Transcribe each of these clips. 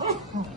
Oh.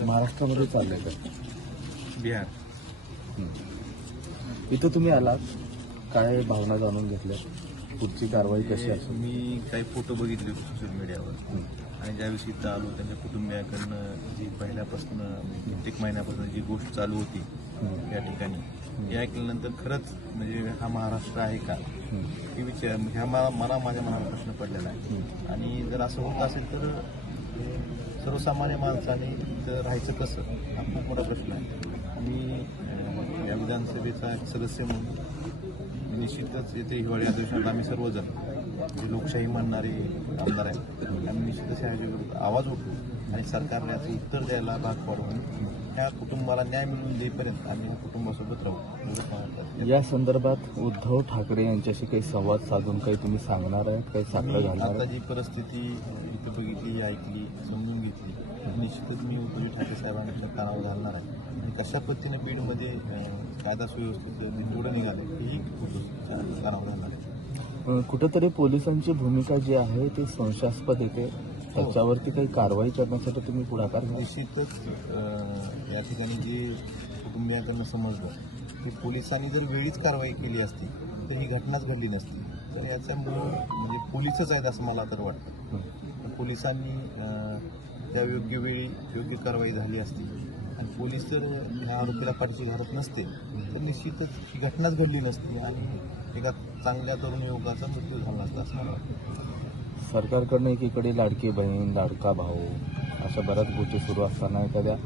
महाराष्ट्रामध्ये चाललंय का? बिहार. इथं तुम्ही आलात. काय भावना जाणून घेतल्या पुढची कारवाई कशी असेल? मी काही फोटो बघितले सोशल मीडियावर आणि ज्याविषयी इथं आलो त्यांच्या कुटुंबियाकडनं जी पहिल्यापासून कित्येक महिन्यापासून जी गोष्ट चालू होती या ठिकाणी हे ऐकल्यानंतर खरंच म्हणजे हा महाराष्ट्र आहे का? ही विचार ह्या मा- मला माझ्या मनाला प्रश्न पडलेला आहे. आणि जर असं होत असेल तर सर्वसामान्य माणसाने इथं राहायचं कसं? हा खूप मोठा प्रश्न आहे. आणि या विधानसभेचा एक सदस्य म्हणून निश्चितच येथे हिवाळी अधिवेशनात आम्ही सर्वजण जे लोकशाही मानणारे आमदार आहेत आम्ही निश्चितच ह्या आवाज उठवू आणि सरकारला याचं उत्तर द्यायला भाग पाडून ह्या कुटुंबाला न्याय मिळवून देईपर्यंत आम्ही कुटुंबासोबत राहू. या संदर्भात उद्धव ठाकरे यांच्याशी काही संवाद साधून काही तुम्ही सांगणार आहेत? काही साखर मी घालणार आता आहे जी परिस्थिती इथं बघितली ऐकली समजून घेतली निश्चितच मी उद्धव ठाकरे साहेबांच्या कानावर घालणार आहे. आणि कशा पद्धतीने बीडमध्ये कायदा सुव्यवस्थेचं जे पुढे निघाले हेही उद्धव कानावर घालणार आहे? कुठेतरी पोलिसांची भूमिका जी आहे ती संशयास्पद येते त्याच्यावरती काही कारवाई करण्यासाठी तुम्ही पुढाकार निश्चितच या ठिकाणी जे कुटुंबियांकडनं समजलं की पोलिसांनी जर वेळीच कारवाई केली असती तर ही घटनाच घडली नसती. तर याचा मूळ म्हणजे पोलिसच आहेत असं मला तर वाटतं. पोलिसांनी त्या योग्य वेळी योग्य कारवाई झाली असती. आणि पोलीस जर ह्या आरोपीला पाठीशी घालत नसते तर निश्चितच ही घटनाच घडली नसती आणि एका चांगल्या तरुण युवकाचा मृत्यू झाला असता असं मला वाटतं. सरकारकडनं एकीकडे लाडकी बहीण लाडका भाऊ अशा बऱ्याच गोष्टी सुरू असताना एखाद्या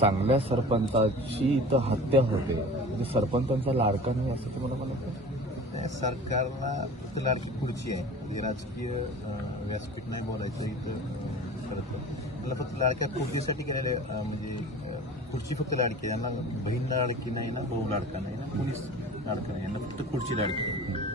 चांगल्या सरपंचाची इथं हत्या होते. म्हणजे सरपंचांचा लाडका नाही असं तुम्हाला म्हणत सरकारला फक्त लाडकी खुर्ची आहे. म्हणजे राजकीय व्यासपीठ नाही बोलायचं इथं खरंच खरं तर. मला फक्त लाडक्या खुर्चीसाठी केलेले म्हणजे खुर्ची फक्त लाडकी आहे. यांना बहीण लाडकी नाही ना भाऊ लाडका नाही ना पोलीस लाडका नाही. यांना फक्त खुर्ची लाडकी आहे.